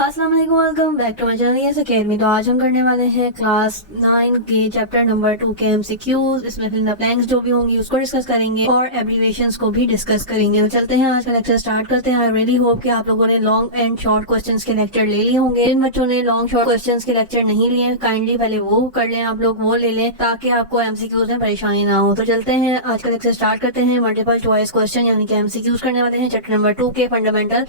अस्सलाम वालेकुम, welcome back to my channel Yes Academy. तो आज हम करने वाले हैं क्लास 9 के चैप्टर नंबर 2 के एमसीक्यूज। इसमें फिल इन द ब्लैंक्स जो भी होंगी उसको डिस्कस करेंगे और एब्रीविएशंस को भी डिस्कस करेंगे। तो चलते हैं, आज का लेक्चर स्टार्ट करते हैं। आई रियली होप कि आप लोगों ने लॉन्ग एंड शॉर्ट क्वेश्चंस के लेक्चर ले लिए होंगे। जिन बच्चों ने लॉन्ग शॉर्ट क्वेश्चंस के लेक्चर नहीं लिए, काइंडली पहले वो कर लें, आप लोग वो ले लें ताकि आपको एमसीक्यूज में परेशानी ना हो। तो चलते हैं, आज का लेक्चर स्टार्ट करते हैं। मल्टीपल चॉइस क्वेश्चन यानी कि एमसीक्यूज करने वाले हैं चैप्टर नंबर 2 के फंडामेंटल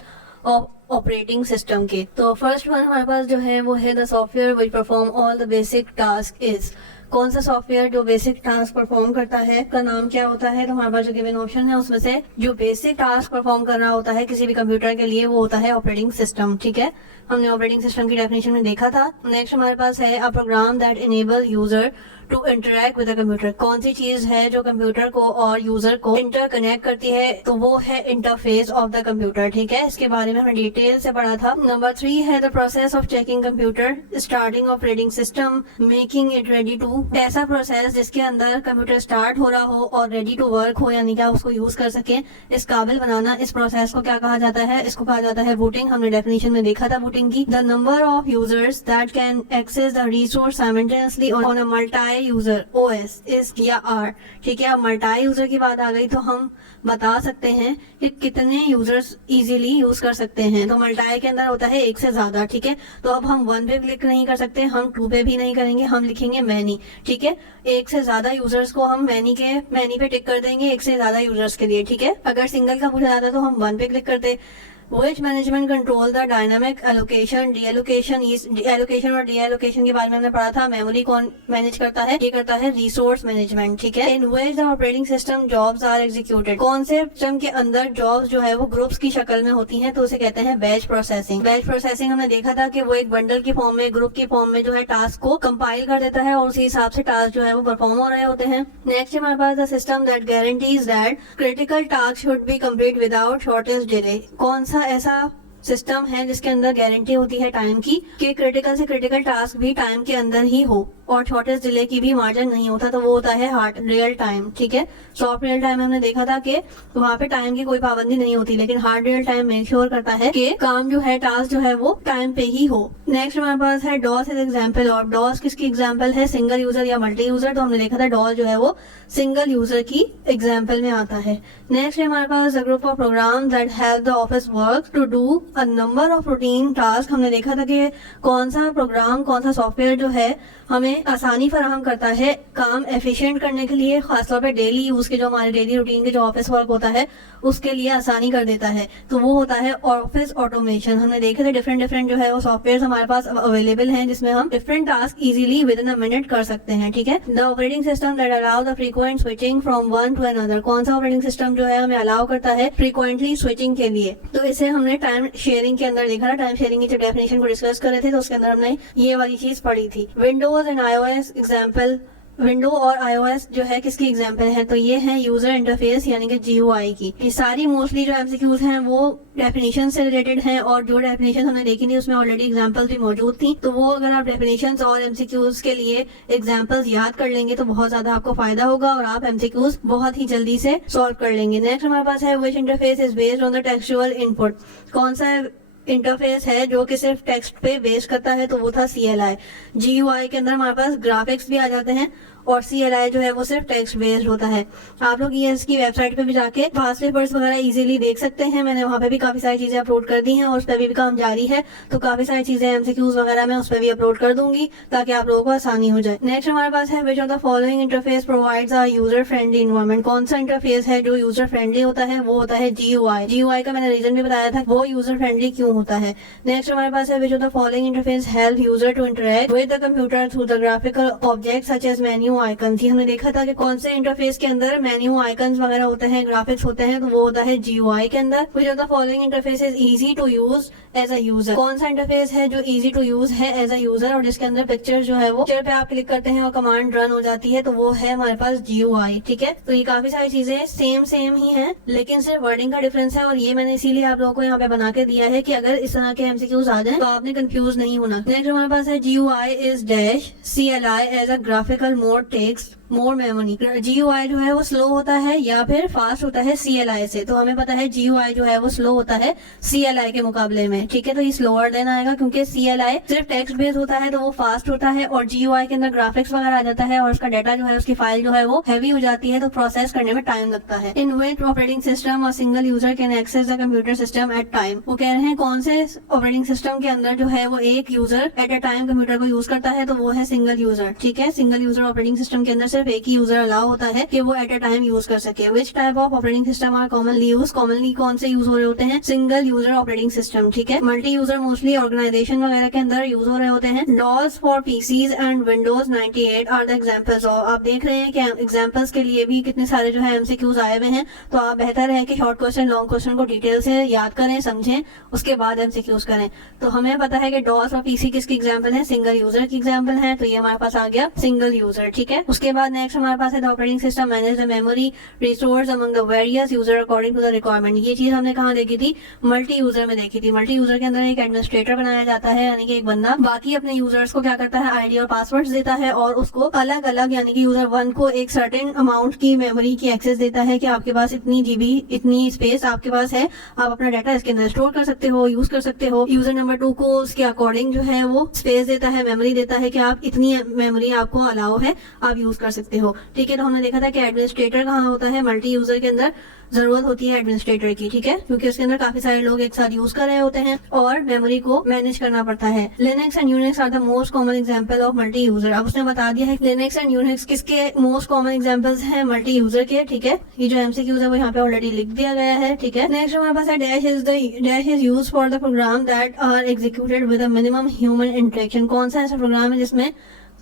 ऑपरेटिंग सिस्टम के। तो फर्स्ट वन हमारे पास जो है वो है the software which perform all the basic task is. कौन सा सॉफ्टवेयर जो बेसिक टास्क परफॉर्म करता है का नाम क्या होता है? तो हमारे पास जो गिवन ऑप्शन है उसमें से जो बेसिक टास्क परफॉर्म कर रहा होता है किसी भी कंप्यूटर के लिए वो होता है ऑपरेटिंग सिस्टम। ठीक है, हमने ऑपरेटिंग सिस्टम की डेफिनेशन में देखा था। नेक्स्ट हमारे पास है a program that enable user to interact with the computer. कौन सी चीज है जो कंप्यूटर को और यूजर को इंटरकनेक्ट करती है? तो वो है इंटरफेस ऑफ द कंप्यूटर। ठीक है, इसके बारे में हमने डिटेल से पढ़ा था। नंबर 3 है the process of checking computer, starting operating system, making it ready to. ऐसा प्रोसेस जिसके अंदर कंप्यूटर स्टार्ट हो रहा हो और रेडी टू वर्क हो, यानी कि आप उसको यूज कर सके, इस काबिल बनाना। इस प्रोसेस को क्या कहा जाता है? इसको कहा जाता है बूटिंग। हमने डेफिनेशन में देखा था बूटिंग की। The number of users that can access the resource simultaneously on a multi user OS is या R। ठीक है, अब मल्टी यूजर की बात आ गई तो हम बता सकते हैं कि कितने यूजर्स इजीली यूज कर सकते हैं। तो मल्टी के अंदर होता है एक से ज्यादा। ठीक है, तो अब हम 1 पे क्लिक नहीं कर सकते, हम 2 पे भी नहीं करेंगे, हम लिखेंगे मैनी। ठीक है, एक से ज्यादा यूजर्स को हम मैनी पे टिक कर देंगे, एक से ज्यादा यूजर्स के लिए। ठीक है, अगर सिंगल का पूछा जाता तो हम 1 पे क्लिक करते। Which management control the dynamic allocation, deallocation, allocation और deallocation के बारे में हमने पढ़ा था। मेमोरी कौन मैनेज करता है? ये करता है रिसोर्स मैनेजमेंट। ठीक है, in which the operating system jobs are executed। कौन से सिस्टम के अंदर जॉब्स जो है वो ग्रुप्स की शक्ल में होती हैं, तो उसे कहते हैं बैच प्रोसेसिंग। बैच प्रोसेसिंग हमने देखा था कि वो एक बंडल की फॉर्म में, ग्रुप की फॉर्म में जो है टास्क को कंपाइल कर देता है और उसी हिसाब से टास्क जो है वो परफॉर्म हो रहे होते हैं। नेक्स्ट हमारे पास the system that guarantees that critical task should be complete without shortage delay. कौन सा ऐसा सिस्टम है जिसके अंदर गारंटी होती है टाइम की कि क्रिटिकल से क्रिटिकल टास्क भी टाइम के अंदर ही हो और शॉर्टेज डिले की भी मार्जिन नहीं होता? तो वो होता है हार्ड रियल टाइम। ठीक है, सॉफ्ट रियल टाइम हमने देखा था कि वहाँ पे टाइम की कोई पाबंदी नहीं होती, लेकिन hard real time make sure करता है कि काम जो है, टास्क जो है वो टाइम पे ही हो। नेक्स्ट हमारे पास है DOS is example of. DOS किसकी एग्जाम्पल है? सिंगल यूजर या मल्टी यूजर। तो हमने देखा था डॉस जो है वो सिंगल यूजर की एग्जाम्पल में आता है। नेक्स्ट है हमारे पास the group of program that help the office work to do a number of routine task. हमने देखा था कि कौन सा प्रोग्राम, कौन सा सॉफ्टवेयर जो है हमें आसानी फराहम करता है काम एफिशिएंट करने के लिए, खासतौर पे डेली यूज के, जो हमारे डेली रूटीन के जो ऑफिस वर्क होता है उसके लिए आसानी कर देता है। तो वो होता है ऑफिस ऑटोमेशन। हमने देखे थे डिफरेंट जो है वो सॉफ्टवेयर हमारे पास अवेलेबल हैं जिसमें हम different task easily with in a minute कर सकते हैं। ठीक है, the operating system that allow the frequent switching from one two another. कौन सा ऑपरेटिंग सिस्टम जो है हमें अलाउ करता है फ्रीक्वेंटली स्विचिंग के लिए? तो इसे हमने टाइम शेयरिंग के अंदर देखा था। टाइम शेयरिंग की जब डेफिनेशन को डिस्कस कर रहे थे तो उसके अंदर हमने ये वाली चीज पढ़ी थी। Windows and iOS example. Window और iOS जो है किसकी एग्जाम्पल है? तो ये है यूजर इंटरफेस यानी कि GUI की। ये सारी मोस्टली जो एमसीक्यूज हैं वो डेफिनेशन से रिलेटेड हैं और जो डेफिनेशन हमने देखी थी उसमें ऑलरेडी एग्जांपल्स भी मौजूद थी। तो वो अगर आप डेफिनेशंस और एमसीक्यूज के लिए एग्जांपल्स याद कर लेंगे तो बहुत ज्यादा आपको फायदा होगा और आप एमसीक्यूज बहुत ही जल्दी से सॉल्व कर लेंगे। नेक्स्ट हमारे पास है which interface is based on the textual input. कौन सा इंटरफेस है जो कि सिर्फ टेक्स्ट पे बेस करता है? तो वो था CLI। GUI के अंदर हमारे पास ग्राफिक्स भी आ जाते हैं और CLI जो है वो सिर्फ टेक्स्ट बेस्ड होता है। आप लोग ES की वेबसाइट पे भी जाके पास्ट पेपर्स वगैरह इजीली देख सकते हैं। मैंने वहाँ पे भी काफी सारी चीजें अपलोड कर दी हैं और उस पर भी काम जारी है, तो काफी सारी चीजें एमसीक्यूज वगैरह मैं उस पर भी अपलोड कर दूंगी ताकि आप लोगों को आसानी हो जाए। नेक्स्ट हमारे पास है which of the following interface provides a user friendly environment. कौन सा इंटरफेस है जो यूजर फ्रेंडली होता है? वो होता है GUI। GUI का मैंने रीजन भी बताया था वो यूजर फ्रेंडली क्यों होता है। नेक्स्ट हमारे पास है which of the following interface help user to interact with the computer through the graphical object such as menu icons. हमने देखा था कि कौन से इंटरफेस के अंदर मेन्यू आइकन्स वगैरह होते हैं, ग्राफिक्स होते हैं, तो वो होता है GUI के अंदर। Which of the following interface is easy to use as a user. कौन सा इंटरफेस है जो इजी टू यूज है एज अ यूजर और जिसके अंदर पिक्चर जो है वो पिक्चर पे आप क्लिक करते हैं और कमांड रन हो जाती है? तो वो है हमारे पास GUI। ठीक है, तो ये काफी सारी चीजें सेम ही हैं लेकिन सिर्फ वर्डिंग का डिफरेंस है और ये मैंने इसीलिए आप लोगों को यहाँ पे बना के दिया है कि अगर इस तरह के एमसीक्यूज आ जाए तो आपने कंफ्यूज नहीं होना। नेक्स्ट हमारे पास है GUI is dash CLI as a graphical mode text more memory. GUI जो है वो स्लो होता है या फिर फास्ट होता है CLI से, तो हमें पता है GUI जो है वो स्लो होता है CLI के मुकाबले में, ठीक है। तो ये स्लोअर देन आएगा क्योंकि CLI सिर्फ टेक्स्ट बेस्ड होता है तो वो फास्ट होता है, और GUI के अंदर ग्राफिक्स वगैरह आ जाता है और उसका डाटा जो है, उसकी फाइल जो है वो हैवी हो जाती है, तो प्रोसेस करने में टाइम लगता है। इन विच ऑपरेटिंग सिस्टम और single user can access the computer system at time. वो कह रहे हैं कौन से ऑपरेटिंग सिस्टम के अंदर जो है वो एक user at a time computer को यूज करता है, तो वो है सिंगल यूजर, ठीक है। सिंगल यूजर ऑपरेटिंग सिस्टम के अंदर सिर्फ एक ही यूजर अलाउ होता है कि वो एट अ टाइम यूज कर सके। Which type of operating system are commonly use, commonly कौन से यूज हो रहे होते हैं, सिंगल यूजर ऑपरेटिंग सिस्टम, ठीक है। मल्टी यूजर मोस्टली ऑर्गेनाइजेशन वगैरह के अंदर यूज हो रहे होते हैं। DOS for PCs and Windows 98 are the examples of. आप देख रहे हैं कि एग्जांपल्स के लिए भी कितने सारे जो है MCQs आए हुए हैं, तो आप बेहतर है कि शॉर्ट क्वेश्चन लॉन्ग क्वेश्चन को डिटेल से याद करें, समझें, उसके बाद MCQs करें। तो हमें पता है कि डॉस और पीसी किसकी एग्जांपल है, सिंगल यूजर की एग्जांपल है, तो ये हमारे पास आ गया सिंगल यूजर, ठीक है। उसके बाद नेक्स्ट हमारे पास है the operating system manage the memory resource among the various user according to the requirement. ये चीज हमने कहाँ देखी थी, मल्टी यूजर में देखी थी। मल्टी यूजर के अंदर एक एडमिनिस्ट्रेटर बनाया जाता है, यानी कि एक बंदा बाकी अपने यूजर्स को क्या करता है, आईडी और पासवर्ड्स देता है और उसको अलग अलग, यानी कि यूजर 1 को एक सर्टेन अमाउंट की मेमोरी की एक्सेस देता है कि आपके पास इतनी GB, इतनी स्पेस आपके पास है, आप अपना डाटा इसके अंदर स्टोर कर सकते हो, यूज कर सकते हो। यूजर नंबर 2 को उसके अकॉर्डिंग जो है वो स्पेस देता है, मेमोरी देता है कि आप इतनी मेमोरी आपको अलाउ है, आप यूज कर सकते हो, ठीक है। तो हमने देखा था कि एडमिनिस्ट्रेटर कहाँ होता है, मल्टी यूजर के अंदर जरूरत होती है एडमिनिस्ट्रेटर की, ठीक है, क्योंकि उसके अंदर काफी सारे लोग एक साथ यूज कर रहे होते हैं और मेमोरी को मैनेज करना पड़ता है। Linux and Unix are the most common example of multi user. अब उसने बता दिया है लिनक्स एंड यूनिक्स किसके मोस्ट कॉमन एग्जांपल्स हैं, मल्टी यूजर के, ठीक है। ये जो MCQs है वो यहाँ पे ऑलरेडी लिख दिया गया है, ठीक है। नेक्स्ट हमारे पास है dash is used for the program that are executed with a minimum human interaction. कौन सा ऐसा प्रोग्राम है जिसमें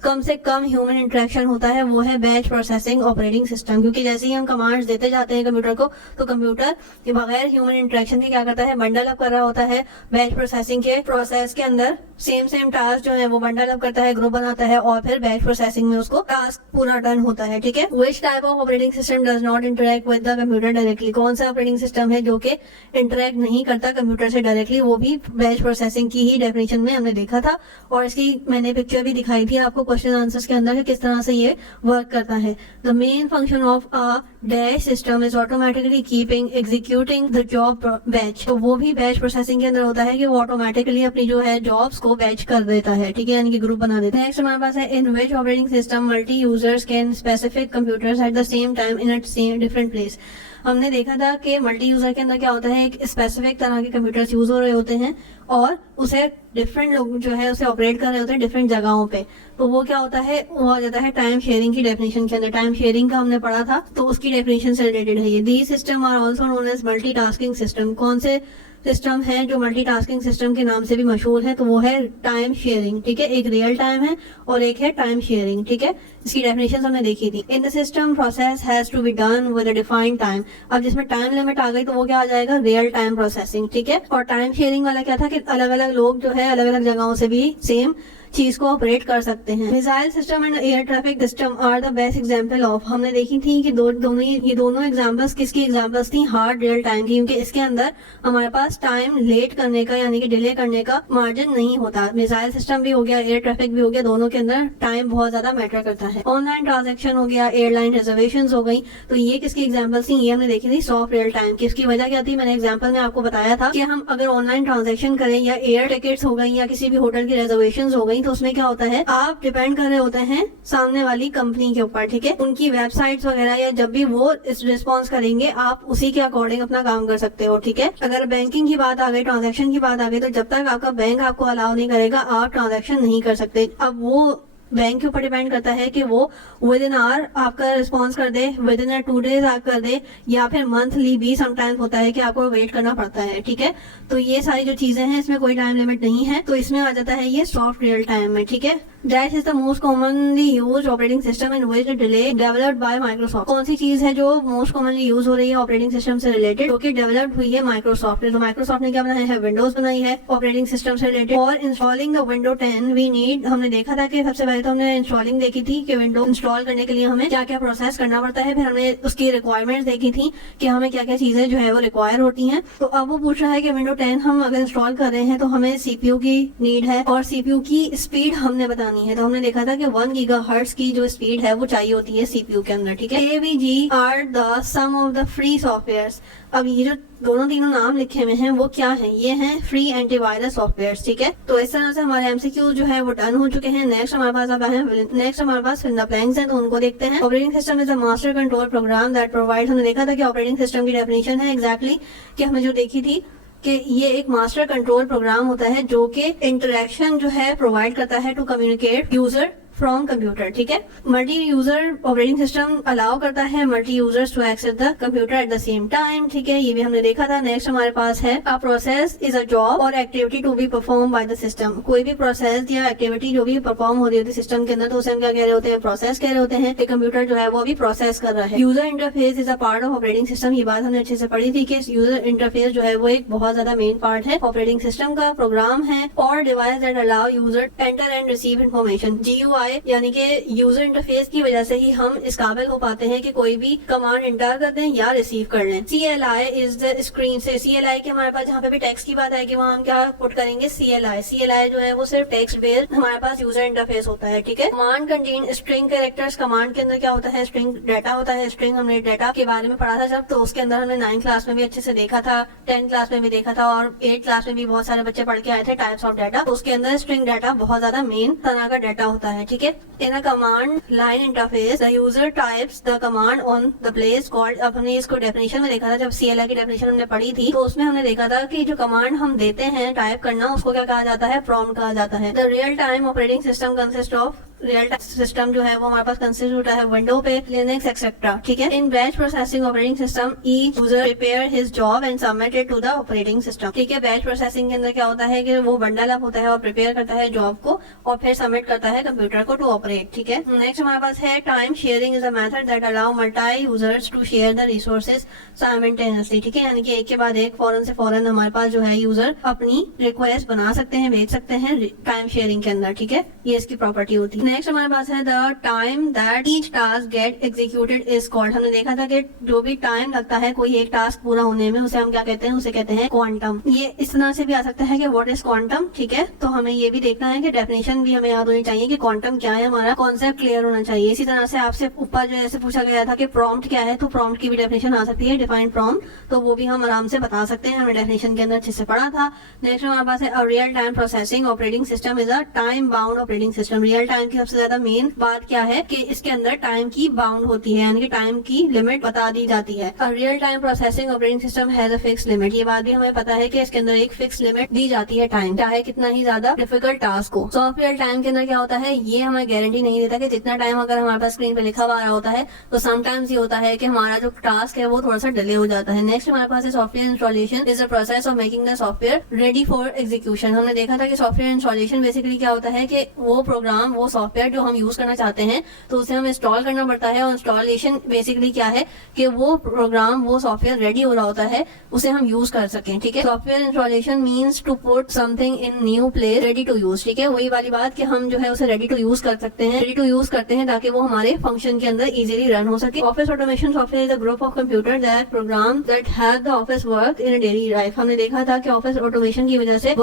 कम से कम ह्यूमन इंटरेक्शन होता है, वो है बैच प्रोसेसिंग ऑपरेटिंग सिस्टम। क्योंकि जैसे ही हम कमांड्स देते जाते हैं कंप्यूटर को, तो कंप्यूटर ये बगैर ह्यूमन इंटरेक्शन के क्या करता है, बंडल अप कर रहा होता है बैच प्रोसेसिंग के प्रोसेस के अंदर। सेम टास्क जो है वो बंडल अप करता है, ग्रुप बनाता है और फिर बैच प्रोसेसिंग में उसको टास्क पूरा डन होता है, ठीक है। विच type of operating system does not interact with the computer directly. कौन सा ऑपरेटिंग सिस्टम है जो कि इंटरेक्ट नहीं करता कंप्यूटर से डायरेक्टली, वो भी बैच प्रोसेसिंग की ही डेफिनेशन में हमने देखा था, और इसकी मैंने पिक्चर भी दिखाई थी आपको क्वेश्चन आंसर्स के अंदर कि किस तरह से ये वर्क करता है। The main function of a dash system is automatically keeping executing the job batch. तो वो भी बैच प्रोसेसिंग के अंदर होता है कि वो ऑटोमेटिकली अपनी जो है जॉब्स को बैच कर देता है, ठीक है, यानी कि ग्रुप बना देता है। नेक्स्ट हमारे पास है in which operating system multi users can specific computers at the same time in a same different place. हमने देखा था कि मल्टी यूजर के अंदर क्या होता है, एक स्पेसिफिक तरह के कंप्यूटर्स यूज हो रहे होते हैं और उसे डिफरेंट लोग जो है उसे ऑपरेट कर रहे होते हैं डिफरेंट जगहों पे। तो वो क्या होता है, वो आ जाता है टाइम शेयरिंग की डेफिनेशन के अंदर। टाइम शेयरिंग का हमने पढ़ा था, तो उसकी डेफिनेशन से रिलेटेड है ये। These system are also known as multitasking system. कौन से सिस्टम है जो मल्टीटास्किंग सिस्टम के नाम से भी मशहूर है, तो वो है टाइम शेयरिंग, ठीक है। एक रियल टाइम है और एक है टाइम शेयरिंग, ठीक है। इसकी डेफिनेशन हमने देखी थी। In the system process has to be done with a defined time. अब जिसमें टाइम लिमिट आ गई तो वो क्या आ जाएगा, रियल टाइम प्रोसेसिंग, ठीक है। और टाइम शेयरिंग वाला क्या था कि अलग अलग लोग जो है अलग अलग जगहों से भी सेम चीज को ऑपरेट कर सकते हैं। Missile system and air traffic system are the best example of. हमने देखी थी कि ये दोनों एग्जांपल्स किसकी एग्जांपल्स थी, हार्ड रियल टाइम की, क्योंकि इसके अंदर हमारे पास टाइम लेट करने का यानी कि डिले करने का मार्जिन नहीं होता। मिसाइल सिस्टम भी हो गया, एयर ट्रैफिक भी हो गया, दोनों के अंदर टाइम बहुत ज्यादा मैटर करता है। ऑनलाइन ट्रांजेक्शन हो गया, एयरलाइन रिजर्वेशन हो गई, तो ये किसकी एग्जाम्पल्स थी, ये हमने देखी थी सॉफ्ट रियल टाइम की। इसकी वजह क्या थी, मैंने एग्जाम्पल में आपको बताया था कि हम अगर ऑनलाइन ट्रांजेक्शन करें या एयर टिकट्स हो गई या किसी भी होटल की रिजर्वेशन हो गई, तो उसमें क्या होता है, आप डिपेंड कर रहे होते हैं सामने वाली कंपनी के ऊपर, ठीक है। उनकी वेबसाइट्स वगैरह या जब भी वो इस रिस्पॉन्स करेंगे आप उसी के अकॉर्डिंग अपना काम कर सकते हो, ठीक है। अगर बैंकिंग की बात आ गई, ट्रांजैक्शन की बात आ गई, तो जब तक आपका बैंक आपको अलाउ नहीं करेगा आप ट्रांजैक्शन नहीं कर सकते। अब वो बैंक के ऊपर डिपेंड करता है कि वो विद इन आवर आपका रिस्पॉन्स कर दे, विद इन 2 days आप कर दे, या फिर मंथली भी समटाइम्स होता है कि आपको वेट करना पड़ता है, ठीक है। तो ये सारी जो चीजें हैं इसमें कोई टाइम लिमिट नहीं है, तो इसमें आ जाता है ये सॉफ्ट रियल टाइम में, ठीक है। Dash is the most commonly used operating system in which the delay developed by Microsoft। कौन सी चीज है जो मोस्ट कॉमनली यूज हो रही है ऑपरेटिंग सिस्टम से रिलेटेड, जो कि डेवलप्ड हुई है माइक्रोसॉफ्ट ने। तो माइक्रोसॉफ्ट ने क्या बनाया है, विंडोज बनाई है ऑपरेटिंग सिस्टम से रिलेटेड। और installing the window 10 we need, हमने देखा था कि सबसे पहले तो हमने इंस्टॉलिंग देखी थी कि विंडो इंस्टॉल करने के लिए हमें क्या क्या प्रोसेस करना पड़ता है, फिर हमने उसकी रिक्वायरमेंट्स देखी थी कि हमें क्या क्या चीजें जो है वो रिक्वायर होती हैं। तो अब वो पूछ रहा है कि विंडो 10 हम अगर इंस्टॉल कर रहे हैं तो हमें CPU की नीड है और CPU की स्पीड हमने बतानी चलानी है तो हमने देखा था कि 1 गीगाहर्ट्ज की जो स्पीड है वो चाहिए होती है सीपीयू के अंदर, ठीक है। AVG are the some of the free softwares. अब ये जो दोनों तीनों नाम लिखे हुए हैं वो क्या हैं? ये हैं फ्री एंटीवायरस सॉफ्टवेयर्स, ठीक है। तो इस तरह से हमारे एमसीक्यू जो है वो डन हो चुके हैं। नेक्स्ट हमारे पास अब है, नेक्स्ट हमारे पास फिंगर प्लैंक्स हैं, तो उनको देखते हैं। Operating system is a master control program that provide, हमने देखा था कि ऑपरेटिंग सिस्टम की डेफिनेशन है एग्जैक्टली कि हमने जो देखी थी कि ये एक मास्टर कंट्रोल प्रोग्राम होता है जो कि इंटरेक्शन जो है प्रोवाइड करता है to communicate user from computer, ठीक है। Multi user operating system allow करता है multi users to access the computer at the same time, ठीक है। ये भी हमने देखा था। नेक्स्ट हमारे पास है a process is a job और activity to be perform by the system. कोई भी प्रोसेस या एक्टिविटी जो भी परफॉर्म हो रही होती है सिस्टम के अंदर तो उसे हम क्या कह रहे होते हैं? प्रोसेस कह रहे होते हैं कि कंप्यूटर जो है वो अभी प्रोसेस कर रहा है। User interface is a part of operating system. ये बात हमने अच्छे से पढ़ी थी कि यूजर इंटरफेस जो है वो एक बहुत ज्यादा मेन पार्ट है ऑपरेटिंग सिस्टम का। प्रोग्राम है और device that allow user enter and receive information. GUI यानी कि यूजर इंटरफेस की वजह से ही हम इस काबिल हो पाते हैं कि कोई भी कमांड इंटर कर दें या रिसीव कर लें। CLI इज द स्क्रीन से CLI के हमारे पास जहाँ पे भी टेक्स्ट की बात आएगी वहाँ हम क्या पुट करेंगे? CLI जो है वो सिर्फ टेक्स्ट बेस्ड हमारे पास यूजर इंटरफेस होता है, ठीक है। Command contain string characters. Command के अंदर क्या होता है? स्ट्रिंग डाटा होता है। स्ट्रिंग हमने डाटा के बारे में पढ़ा था जब, तो उसके अंदर हमने 9th क्लास में भी अच्छे से देखा था, 10th क्लास में भी देखा था और 8th क्लास में भी बहुत सारे बच्चे पढ़ के आए थे टाइप्स ऑफ डाटा। तो उसके अंदर स्ट्रिंग डाटा बहुत ज्यादा मेन तरह का डाटा होता है, ठीक है। In a command line interface the user types the command on the place called. अब हमने इसको डेफिनेशन में देखा था जब CLI की डेफिनेशन हमने पढ़ी थी, तो उसमें हमने देखा था कि जो कमांड हम देते हैं टाइप करना उसको क्या कहा जाता है? प्रॉम्प्ट कहा जाता है। The real time operating system consist of, real time system जो है वो हमारे पास कंसिस्ट होता है विंडो पे, लिनक्स एक्सेट्रा, ठीक है। In batch processing operating system each user prepare his job and submit it to the operating system, ठीक है। बैच प्रोसेसिंग के अंदर क्या होता है कि वो बंडल अप होता है और प्रिपेयर करता है जॉब को और फिर सबमिट करता है कंप्यूटर को टू ऑपरेट, ठीक है। नेक्स्ट हमारे पास है time sharing is a method that allow multi users to share the resources simultaneously, ठीक है। यानी कि एक के बाद एक फौरन से फौरन हमारे पास जो है यूजर अपनी रिक्वेस्ट बना सकते हैं, भेज सकते हैं टाइम शेयरिंग के अंदर, ठीक है। ये इसकी प्रॉपर्टी होती है। नेक्स्ट हमारे पास है the time that each task get executed is called. हमने देखा था कि जो भी टाइम लगता है कोई एक टास्क पूरा होने में उसे हम क्या कहते हैं? उसे कहते हैं क्वांटम। ये इस तरह से भी आ सकता है कि व्हाट इज क्वांटम, ठीक है। तो हमें ये भी देखना है कि डेफिनेशन भी हमें याद होनी चाहिए कि क्वांटम क्या है, हमारा कॉन्सेप्ट क्लियर होना चाहिए। इसी तरह से आपसे ऊपर जो ऐसे पूछा गया था कि प्रॉम्प्ट क्या है, तो प्रॉम्प्ट की भी डेफिनेशन आ सकती है, डिफाइंड प्रॉम्प्ट, तो वो भी हम आराम से बता सकते हैं, हमने डेफिनेशन के अंदर अच्छे से पढ़ा था। नेक्स्ट हमारे पास है real time processing operating system is a time bound operating system. Real time की सबसे ज्यादा मेन बात क्या है कि इसके अंदर टाइम की बाउंड होती है, यानी कि टाइम की लिमिट बता दी जाती है। Real time processing operating system has a fix limit. ये बात भी हमें पता है कि इसके अंदर एक फिक्स लिमिट दी जाती है टाइम, चाहे कितना ही ज्यादा डिफिकल्ट टास्क हो। सॉफ्टवेयर टाइम के अंदर क्या होता है? ये हमें गारंटी नहीं देता कि जितना टाइम अगर हमारे पास स्क्रीन पे लिखा हुआ होता है तो समटाइम्स ये होता है कि हमारा जो टास्क है वो थोड़ा सा डिले हो जाता है। नेक्स्ट हमारे पास है software installation is the process of making the software ready for execution. हमने देखा था कि सॉफ्टवेयर इंस्टॉलेशन बेसिकली क्या होता है कि वो प्रोग्राम, वो सॉफ्टवेयर जो हम यूज करना चाहते हैं तो उसे हम इंस्टॉल करना पड़ता है। और इंस्टॉलेशन बेसिकली क्या है कि वो प्रोग्राम, वो सॉफ्टवेयर रेडी हो रहा होता है उसे हम यूज कर सकें, ठीक है। Software installation means to put something in new place ready to use, ठीक है। वही वाली बात कि हम जो है उसे रेडी टू यूज कर सकते हैं, रेडी टू यूज करते हैं ताकि वो हमारे फंक्शन के अंदर इजीली रन हो सके। Office automation software is a group of computer that program that have the office work in daily life. हमने देखा था कि ऑफिस ऑटोमेशन की वजह से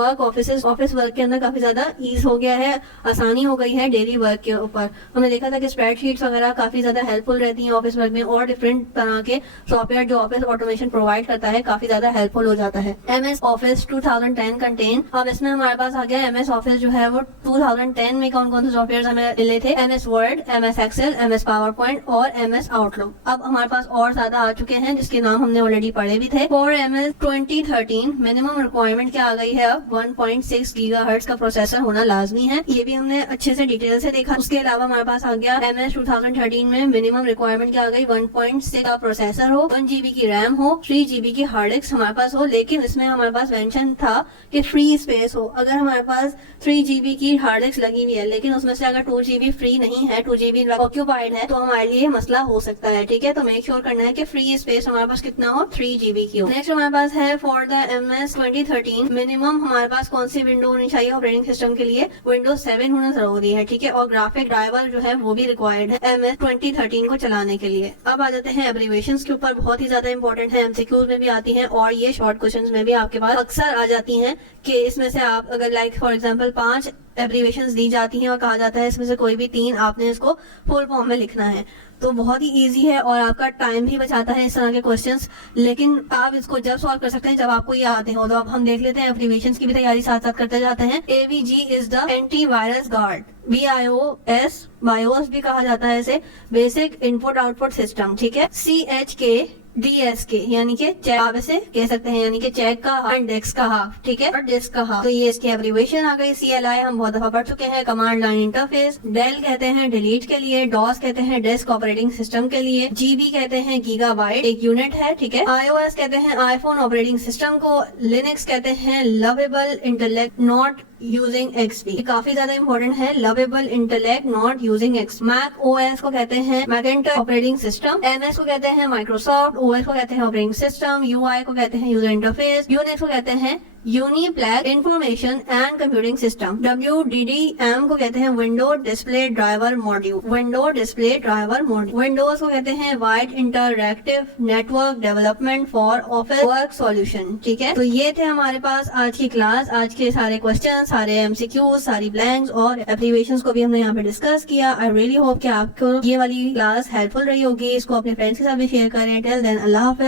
ऑफिस वर्क के अंदर काफी ज्यादा ईज हो गया है, आसानी हो गई है डेली वर्क के ऊपर। हमने देखा था कि स्प्रेडशीट्स वगैरह काफी ज्यादा हेल्पफुल रहती हैं ऑफिस वर्क में और डिफरेंट तरह के सॉफ्टवेयर जो ऑफिस ऑटोमेशन प्रोवाइड करता है काफी ज्यादा हेल्पफुल हो जाता है। MS ऑफिस 2010 कंटेन, अब इसमें हमारे पास आ गया MS ऑफिस जो है वो 2010 में कौन कौन से सॉफ्टवेयर हमें मिले थे? MS Word, MS Excel, MS PowerPoint और MS आउटलुक। अब हमारे पास और ज्यादा आ चुके हैं जिसके नाम हमने ऑलरेडी पढ़े भी थे। फॉर MS 2013 मिनिमम रिक्वायरमेंट क्या आ गई है? अब 1.6 गीगाहर्ट्ज का प्रोसेसर होना लाजमी है, ये भी हमने अच्छे से डिटेल से देखा। उसके अलावा हमारे पास आ गया MS 2013 में मिनिमम रिक्वायरमेंट क्या आ गई? 1.6 का प्रोसेसर हो, 1 GB की रैम हो, 3 GB की हार्ड डिस्क हमारे पास हो, लेकिन इसमें हमारे पास मेंशन था कि फ्री स्पेस हो। अगर हमारे पास 3 GB की हार्ड डिस्क लगी हुई है लेकिन उसमें से अगर 2 GB फ्री नहीं है, 2 GB ऑक्यूपाइड है, तो हमारे लिए मसला हो सकता है, ठीक है। तो मेक श्योर करना है कि फ्री स्पेस हमारे पास कितना हो? 3 GB की हो। नेक्स्ट हमारे पास है फॉर द MS 2013 मिनिमम हमारे पास कौन सी विंडो होनी चाहिए ऑपरेटिंग सिस्टम के लिए? Windows 7 होना जरूरी है, ठीक है। और ग्राफिक ड्राइवर जो है वो भी रिक्वायर्ड है MS 2013 को चलाने के लिए। अब आ जाते हैं एब्रीवेशंस के ऊपर, बहुत ही ज्यादा इंपॉर्टेंट है, MCQs में भी आती हैं और ये शॉर्ट क्वेश्चंस में भी आपके पास अक्सर आ जाती हैं कि इसमें से आप अगर लाइक फॉर एग्जांपल 5 एब्रीवेशंस दी जाती हैं और कहा जाता है इसमें से कोई भी 3 आपने इसको फुल फॉर्म में लिखना है। तो बहुत ही इजी है और आपका टाइम भी बचाता है इस तरह के क्वेश्चंस। लेकिन आप इसको जब सॉल्व कर सकते हैं जब आपको ये आते हो। तो अब हम देख लेते हैं एब्रीवेशंस की भी तैयारी साथ साथ करते जाते हैं। AVG is the anti virus guard. BIOS, BIOS भी कहा जाता है इसे, बेसिक इनपुट आउटपुट सिस्टम, ठीक है। CHK DSK यानी कि चेक, आप इसे कह सकते हैं यानी कि चेक का एंड डेस्क का हाफ, ठीक है, और डिस्क का हाफ। तो ये इसकी एब्रीवेशन आ गई। CLI हम बहुत दफा पढ़ चुके हैं, कमांड लाइन इंटरफेस। डेल कहते हैं डिलीट के लिए, DOS कहते हैं डेस्क ऑपरेटिंग सिस्टम के लिए, GB कहते हैं गीगाबाइट एक यूनिट है, ठीक है। iOS कहते हैं आईफोन ऑपरेटिंग सिस्टम को, लिनक्स कहते हैं lovable intellect not using XP, काफी ज्यादा इंपॉर्टेंट है, lovable intellect not using XP। Mac OS को कहते हैं मैकेंटोश ऑपरेटिंग सिस्टम, MS को कहते हैं माइक्रोसॉफ्ट OS को कहते हैं ऑपरेटिंग सिस्टम, UI को कहते हैं यूजर इंटरफेस, यूनिक्स को कहते हैं uniplex information and computing system, WDDM को कहते हैं window display driver module, window display driver module. Windows को कहते हैं wide interactive network development for office work solution, ठीक है। तो ये थे हमारे पास आज की क्लास। आज के सारे क्वेश्चन, सारे MCQs, सारी ब्लैंक्स और एब्रीवेशंस को भी हमने यहाँ पे डिस्कस किया। आई रियली होप कि आपको ये वाली क्लास हेल्पफुल रही होगी। इसको अपने फ्रेंड्स के साथ भी शेयर करें। टिल देन अल्लाह हाफिज।